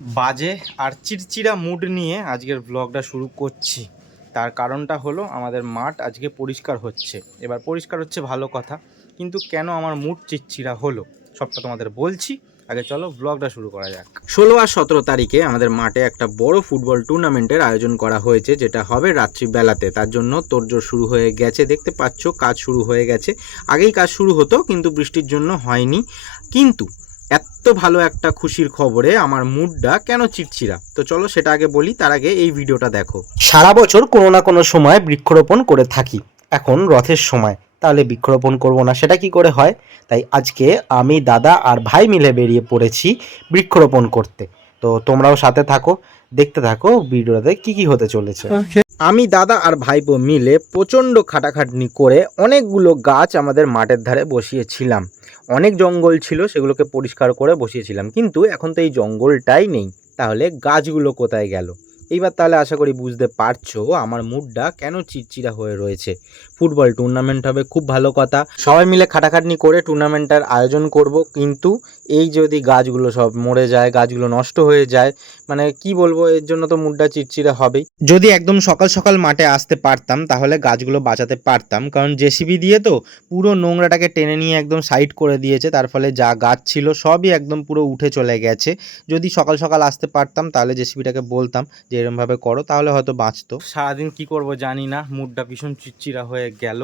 বাজে আর চিড়চিড়া মুড নিয়ে আজকের ব্লগটা শুরু করছি। তার কারণটা হলো আমাদের মাঠ আজকে পরিষ্কার হচ্ছে। এবার পরিষ্কার হচ্ছে ভালো কথা, কিন্তু কেন আমার মুড চিড়চিড়া হলো? সবটা তোমাদের বলছি। আগে চলো ব্লগটা শুরু করা যাক। ষোলো আর সতেরো তারিখে আমাদের মাঠে একটা বড় ফুটবল টুর্নামেন্টের আয়োজন করা হয়েছে, যেটা হবে রাত্রিবেলাতে। তার জন্য তোড়জোড় শুরু হয়ে গেছে। দেখতে পাচ্ছ, কাজ শুরু হয়ে গেছে। আগেই কাজ শুরু হতো, কিন্তু বৃষ্টির জন্য হয়নি। কিন্তু এত ভালো একটা খুশির খবরে আমার মুডটা কেন চিড়চিড়া তো চলো সেটা আগে বলি তার আগে এই ভিডিওটা দেখো। সারা বছর কোনো না কোনো সময় বৃক্ষরোপণ করে থাকি। এখন রথের সময়। তাহলে বৃক্ষরোপণ করব না সেটা কি করে হয়? তাই আজকে আমি দাদা আর ভাই মিলে বেরিয়ে পড়েছি বৃক্ষরোপণ করতে। তো তোমরাও সাথে থাকো দেখতে থাকো ভিডিওতে কি কি হতে চলেছে। আমি দাদা আর ভাইপো মিলে প্রচণ্ড খাটাখাটনি করে অনেকগুলো গাছ আমাদের মাঠের ধারে বসিয়েছিলাম। অনেক জঙ্গল ছিল, সেগুলোকে পরিষ্কার করে বসিয়েছিলাম। কিন্তু এখন তো এই জঙ্গলটাই নেই। তাহলে গাছগুলো কোথায় গেল? এইবার তাহলে আশা করি বুঝতে পারছ আমার মুডটা কেন চিড়চিড়া হয়ে রয়েছে। ফুটবল টুর্নামেন্ট হবে, খুব ভালো কথা। সবাই মিলে খাটাখাটনি করে টুর্নামেন্টটার আয়োজন করব, কিন্তু এই যদি গাছগুলো সব মরে যায়, গাছগুলো নষ্ট হয়ে যায় মানে কি বলব, এর জন্য তো মুডটা চিড়চিড়ে হবেই। যদি একদম সকাল সকাল মাঠে আসতে পারতাম, তাহলে গাছগুলো বাঁচাতে পারতাম, কারণ জেসিবি দিয়ে তো পুরো নোংরাটাকে টেনে নিয়ে একদম সাইড করে দিয়েছে, তার ফলে যা গাছ ছিল সবই একদম পুরো উঠে চলে গেছে। যদি সকাল সকাল আসতে পারতাম, তাহলে জেসিবিটাকে বলতাম যে এরমভাবে করো, তাহলে হয়তো বাঁচতো। সারাদিন কি করব জানি না, মুডটা ভীষণ চিচিরা হয়ে গেল।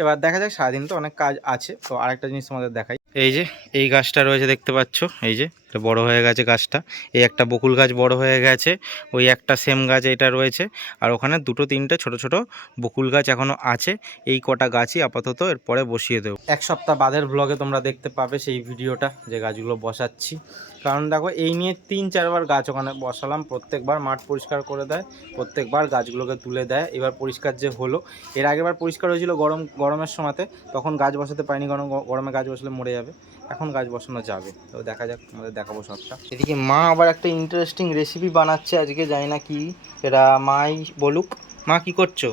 এবার দেখা যাক, সারাদিন তো অনেক কাজ আছে, তো আরেকটা জিনিস তোমাদের দেখাই। এই যে, এই গাছটা রয়েছে দেখতে পাচ্ছ, এই যে। বড় হয়ে গেছে গাছটা। এই একটা বকুল গাছ বড় হয়ে গেছে, ওই একটা সেম গাছ এটা রয়েছে। আর ওখানে দুটো তিনটে ছোট ছোট বকুল গাছ এখনও আছে, এই কটা গাছই আপাতত এরপরে বসিয়ে দেবো। এক সপ্তাহ বাদের ব্লগে তোমরা দেখতে পাবে সেই ভিডিওটা যে গাছগুলো বসাচ্ছি। কারণ দেখো, এই নিয়ে তিন চারবার গাছ ওখানে বসালাম, প্রত্যেকবার মাঠ পরিষ্কার করে দেয়, প্রত্যেকবার গাছগুলোকে তুলে দেয়। এবার পরিষ্কার যে হলো, এর আগেবার পরিষ্কার হয়েছিল গরম, গরমের সময়তে, তখন গাছ বসাতে পারিনি গরম গরমে গাছ বসলে মরে যাবে। এখন গাছ বসানো যাবে। তো দেখা যাক তোমাদের দেখাবো সবটা। এদিকে মা আবার একটা ইন্টারেস্টিং রেসিপি বানাচ্ছে আজকে জানি না কি। এটা মাই বলুক। মা কি করছ?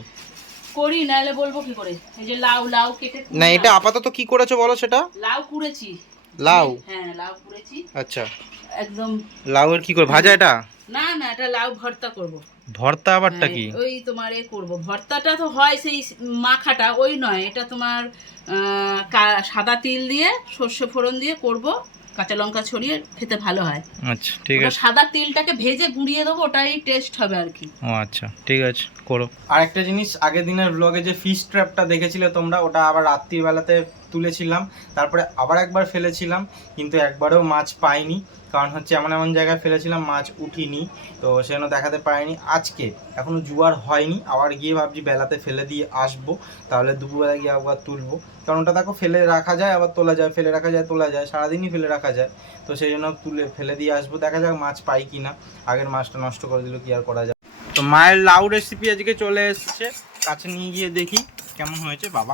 করি নাহলে বলব কি করে? এই যে লাউ লাউ কেটে না এটা আপাতত কি করেছ বলো সেটা? লাউ কুড়েছি। লাউ? হ্যাঁ লাউ কুড়েছি। আচ্ছা। একদম। লাউয়ের কি করে ভাজা এটা? না না এটা লাউ ভর্তা করব। ভর্তা আবারটা কি? ওই তোমার এ করব। ভর্তাটা তো হয় সেই মাখাটা ওই নয়। এটা তোমার আহ, কা- সাদা তিল দিয়ে সর্ষে ফোড়ন দিয়ে করব। কাঁচা লঙ্কা ছড়িয়ে খেতে ভালো হয়। আচ্ছা ঠিক আছে। সাদা তিলটাকে ভেজে গুঁড়িয়ে দেবো ওটাই টেস্ট হবে আর কি। ও আচ্ছা ঠিক আছে করো। আর একটা জিনিস আগের দিনের ব্লগে যে ফিশ ট্র্যাপটা দেখেছিলে তোমরা ওটা আবার রাত্রিবেলাতে তুলেছিলাম, তারপরে আবার একবার ফেলেছিলাম, কিন্তু একবারেও মাছ পাইনি, কারণ হচ্ছে এমন এমন জায়গায় ফেলেছিলাম, মাছ উঠিনি, তো সেজন্য দেখাতে পারিনি। আজকে এখনও জোয়ার হয়নি, আবার গিয়ে ভাবছি বেলাতে ফেলে দিয়ে আসব, তাহলে দুপুরবেলা গিয়ে আবার তুলবো। কারণ ওটা দেখো, ফেলে রাখা যায়, আবার তোলা যায়, ফেলে রাখা যায়, তোলা যায়, সারাদিনই ফেলে রাখা যায়, তো সেই জন্য তুলে ফেলে দিয়ে আসব। দেখা যাক মাছ পাই কি না, আগের মাছটা নষ্ট করে দিল, কি আর করা যায়। তো মায়ের লাউ রেসিপি আজকে চলে এসেছে, কাছে নিয়ে গিয়ে দেখি, কেমন হয়েছে, বাবা?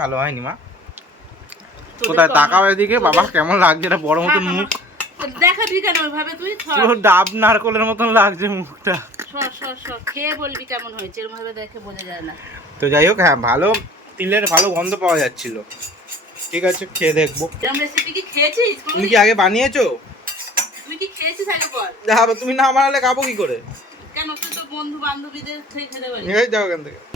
ভালো হয়নি মা? কোথায় তাকাও এদিকে বাবা কেমন লাগছে এটা বড় মতন হ্যাঁ, মুখ। দেখাবি কেন ওইভাবে তুই পুরো ডাব নারকলের মতন লাগছে মুখটা। সর সর সর খেয়ে বলবি কেমন হয়েছে এরকম ভাবে দেখে বোঝা যায় না। তো যাই হোক হ্যাঁ ভালো তিলের ভালো গন্ধ পাওয়া যাচ্ছিল। ঠিক আছে খেয়ে দেখব। এরকম রেসিপি কি খেয়েছিস? তুমি কি আগে বানিয়েছো? তুই কি খেয়েছিস আগে বল। তুমি না বানালে খাব কি করে?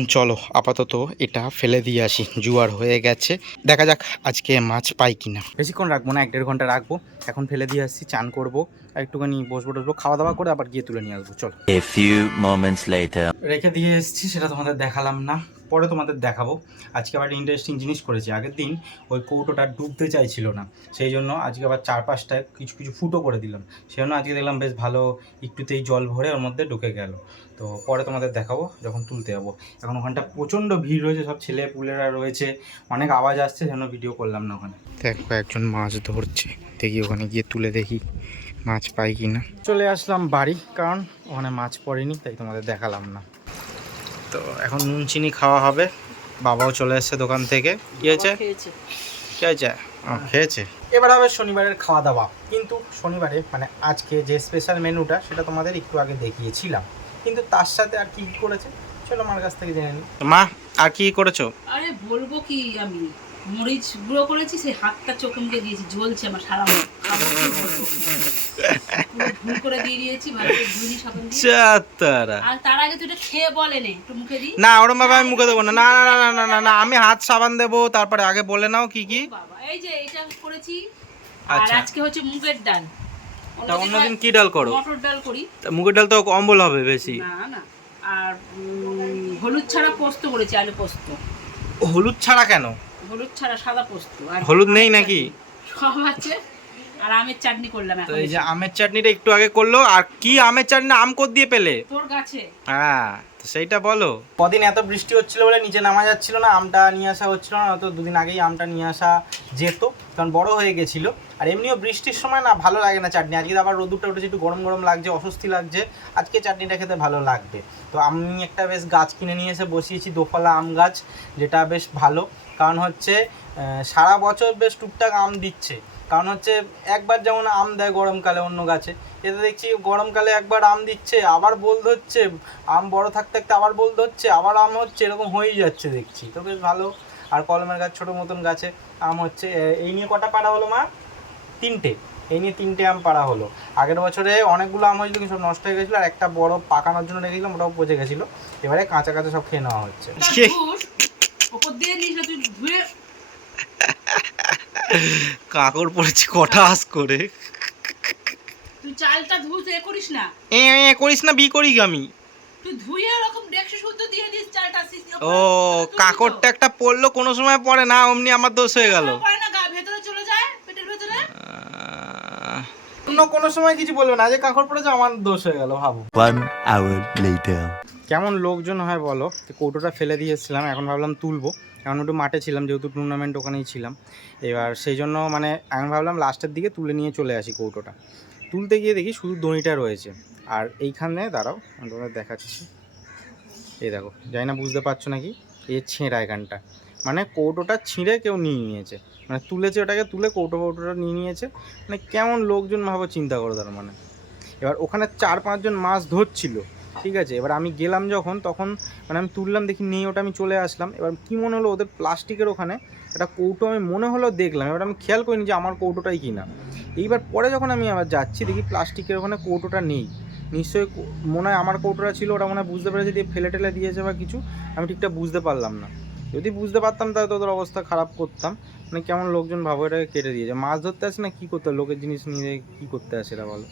চলো আপাতত এটা ফেলে দিয়ে আসি। জুয়ার হয়ে গেছে। দেখা যাক আজকে মাছ পাই কিনা। বেশিক্ষণ রাখব না এক দেড় ঘণ্টা রাখব। এখন ফেলে দিয়ে আসছি চান করব। আর একটুখানি বসবো টসবো খাওয়া দাওয়া করে আবার গিয়ে তুলে নিয়ে আসব। চলো। A few moments রেখে দিয়ে এসছি সেটা তোমাদের দেখালাম না। পরে তোমাদের দেখাবো। আজকে আবার ইন্টারেস্টিং জিনিস করেছি। আগের দিন ওই কৌটোটা ডুবতে চাইছিল না। সেই জন্য আজকে আবার চার পাঁচটায় কিছু কিছু ফুটো করে দিলাম। সেই জন্য আজকে দেখলাম বেশ ভালো একটুতেই জল ভরে ওর মধ্যে ঢুকে গেল। তো পরে তোমাদের দেখাবো যখন তুলতে যাব। এখন ওখানটা প্রচণ্ড ভিড় রয়েছে সব ছেলে পুলেরা রয়েছে। অনেক আওয়াজ আসছে যেন ভিডিও করলাম না ওখানে। দেখো একজন মাছ ধরছে। দেখি ওখানে গিয়ে তুলে দেখি মাছ পাই কি না চলে আসলাম বাড়ি কারণ ওখানে মাছ পড়েনি তাই তোমাদের দেখালাম না। তো এখন নুন চিনি খাওয়া হবে। বাবাও চলে এসছে দোকান থেকে। কি হয়েছে? কি হয়েছে? খেয়েছে? এবার হবে শনিবারের খাওয়া দাওয়া কিন্তু শনিবারে মানে আজকে যে স্পেশাল মেনুটা সেটা তোমাদের একটু আগে দেখিয়েছিলাম। কিন্তু তার সাথে আর কি করেছে? চলো আমার কাছ থেকে জেনে নিই মা আর কি করেছ? আরে বলব কি আমি? মরিচ গুঁড়ো করেছি সেই হাতটা চোখে মুখে দিয়েছি জ্বলছে আমার সারা মুখ। ভুল করে দিয়ে দিয়েছি ভালো করে ধুইনি সাবান দিয়ে। চাতারা। আর তার আগে তুই এটা খেয়ে বলে নে একটু মুখে দিই। না ওরম ভাবে আমি মুখে দেবো না। না না না না না না আমি হাত সাবান দেবো তারপরে আগে বলে নাও কি কি। বাবা এই যে এটা করেছি আর আচ্ছা। আজকে হচ্ছে মুগের ডাল। তা অন্যদিন অন্যদিন কি ডাল করো? মটর ডাল করি। মুগের ডাল তো অম্বল হবে বেশি। না না আর হলুদ ছাড়া পোস্ত করেছি আলু পোস্ত। হলুদ ছাড়া কেন? হলুদ ছাড়া সাদা পোস্ত আর হলুদ নেই নাকি? সব আছে। আর আমের চাটনি করলাম তো এখন এই যে আমের চাটনিটা একটু আগে করল আর কি আমের চাটনি আম কোদ দিয়ে পেলে? তোর গাছে? হ্যাঁ। সেইটা বলো। কদিন এত বৃষ্টি হচ্ছিল বলে নিচে নামা যাচ্ছিল না, আমটা নিয়ে আসা হচ্ছিল না তো দুদিন আগেই আমটা নিয়ে আসা যেত, কারণ বড় হয়ে গেছিল। আর এমনিও বৃষ্টির সময় না ভালো লাগে না চাটনি। আজকে আবার রোদুরটা উঠেছে, একটু গরম গরম লাগছে, অস্বস্তি লাগছে। আজকে চাটনিটা খেতে ভালো লাগবে। তো আমি একটা বেশ গাছ কিনে নিয়ে এসে বসিয়েছি, দোফলা আম গাছ, যেটা বেশ ভালো। কারণ হচ্ছে সারা বছর বেশ টুকটাক আম দিচ্ছে। কারণ হচ্ছে, একবার যেমন আম দেয় গরমকালে অন্য গাছে এতে দেখছি গরমকালে একবার আম দিচ্ছে আবার বল ধরছে আম বড় থাকতে থাকতে আবার বল ধরছে আবার আম হচ্ছে এরকম হয়েই যাচ্ছে দেখছি। তো বেশ ভালো। আর কলমের গাছ ছোটো মতন গাছে আম হচ্ছে। এই নিয়ে কটা পাড়া হলো মা? তিনটে। এই নিয়ে তিনটে আম পাড়া হলো। আগের বছরে অনেকগুলো আম হয়েছিল কিন্তু সব নষ্ট হয়ে গেছিল আর একটা বড় পাকানোর জন্য রেখেছিলাম ওটাও পচে গেছিল। এবারে কাঁচা কাঁচা সব খেয়ে নেওয়া হচ্ছে। কাকড় পড়েছি কটা আস করে? চালটা ধুতে এ করিস না। এ এ করিস না বি করি আমি। তুই ধুয়ে ওরকম ডেকশি শুদ্ধ দিয়ে দিস চালটা সিসি ও কাকড়টা একটা পড়ল কোনো সময় পড়ে না অমনি আমার দোষ হয়ে গেল। পরে না গা ভেতরে চলে যায় পেটের ভেতরে। অন্য কোনো সময় কিছু বলবে না যে কাকড় পড়েছে আমার দোষ হয়ে গেল ভাবো। Hour later. কেমন লোকজন হয় বলো তো কৌটোটা ফেলে দিয়েছিলাম এখন ভাবলাম তুলবো। এখন একটু মাঠে ছিলাম যেহেতু টুর্নামেন্ট ওখানেই ছিলাম। এবার সেই জন্য মানে আমি ভাবলাম লাস্টের দিকে তুলে নিয়ে চলে আসি কৌটোটা। তুলতে গিয়ে দেখি শুধু দড়িটা রয়েছে। আর এইখানে দাঁড়াও, আমি তোমাদের দেখাচ্ছি। এই দেখো, জানি না বুঝতে পারছ নাকি? এই ছেঁড়া এখানটা। মানে কৌটোটা ছিঁড়ে কেউ নিয়ে নিয়েছে। মানে তুলেছে ওটাকে তুলে কৌটো কৌটোটা নিয়ে নিয়েছে। মানে কেমন লোকজন ভাবো চিন্তা করো তার মানে। এবার ওখানে চার পাঁচজন মাছ ধরছিল, ঠিক আছে? এবার আমি গেলাম যখন, তখন মানে আমি তুললাম, দেখি নেই, ওটা আমি চলে আসলাম। এবার কি মনে হলো ওদের প্লাস্টিকের ওখানে একটা কৌটো, আমি মনে হলো দেখলাম। এবার আমি খেয়াল করিনি যে আমার কৌটোটাই কিনা। এইবার পরে যখন আমি আবার যাচ্ছি, দেখি প্লাস্টিকের ওখানে কৌটোটা নেই। নিশ্চয়ই মনে হয় আমার কৌটোটা ছিল, ওটা মনে হয় বুঝতে পেরেছে দিয়ে ফেলে টেলে দিয়েছে বা কিছু, আমি ঠিকঠাক বুঝতে পারলাম না। যদি বুঝতে পারতাম তাহলে তো ওদের অবস্থা খারাপ করতাম। মানে কেমন লোকজন ভাবো এটাকে কেটে দিয়েছে। মাছ ধরতে আসে না, কী করতে? লোকের জিনিস নিয়ে কী করতে আসে এটা বলো?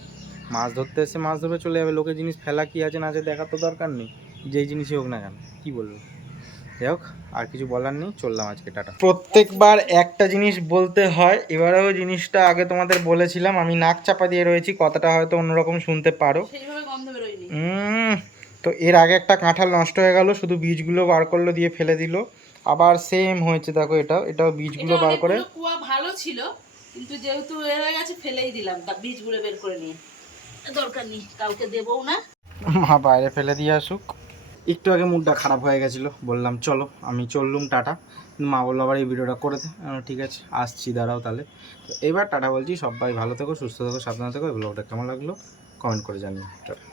মাছ ধরতে এসে মাছ ধরে চলে যাবে, লোকের জিনিস ফেলা কি আছে না আছে দেখার তো দরকার নেই। যেই জিনিসই হোক না কেন, কী বলব? যাই হোক আর কিছু বলার নেই চললাম আজকে টাটা। প্রত্যেকবার একটা জিনিস বলতে হয় এবারেও জিনিসটা আগে তোমাদের বলেছিলাম আমি নাক চাপা দিয়ে রয়েছি কথাটা হয়তো অন্যরকম শুনতে পারো। তো এর আগে একটা কাঁঠাল নষ্ট হয়ে গেল শুধু বীজগুলো বার করল দিয়ে ফেলে দিল আবার সেম হয়েছে দেখো এটাও এটাও বীজগুলো বার করে। কুয়া ভালো ছিল কিন্তু যেহেতু হয়ে গেছে ফেলেই দিলাম তা বীজগুলো বের করে নিয়ে। দরকার নেই কাউকে দেবও না। মা বাইরে ফেলে দিয়ে আসুক। একটু আগে মুডটা খারাপ হয়ে গেছিল, বললাম, চলো, আমি চললুম, টাটা। মা বলল, আবার এই ভিডিওটা করে দে। ঠিক আছে, আসছি, দাঁড়াও তাহলে। তো এবার টাটা বলছি, সবাই ভালো থেকো, সুস্থ থেকো, সাবধানে থেকো, এই ব্লগটা কেমন লাগল কমেন্ট করে জানিও। চলো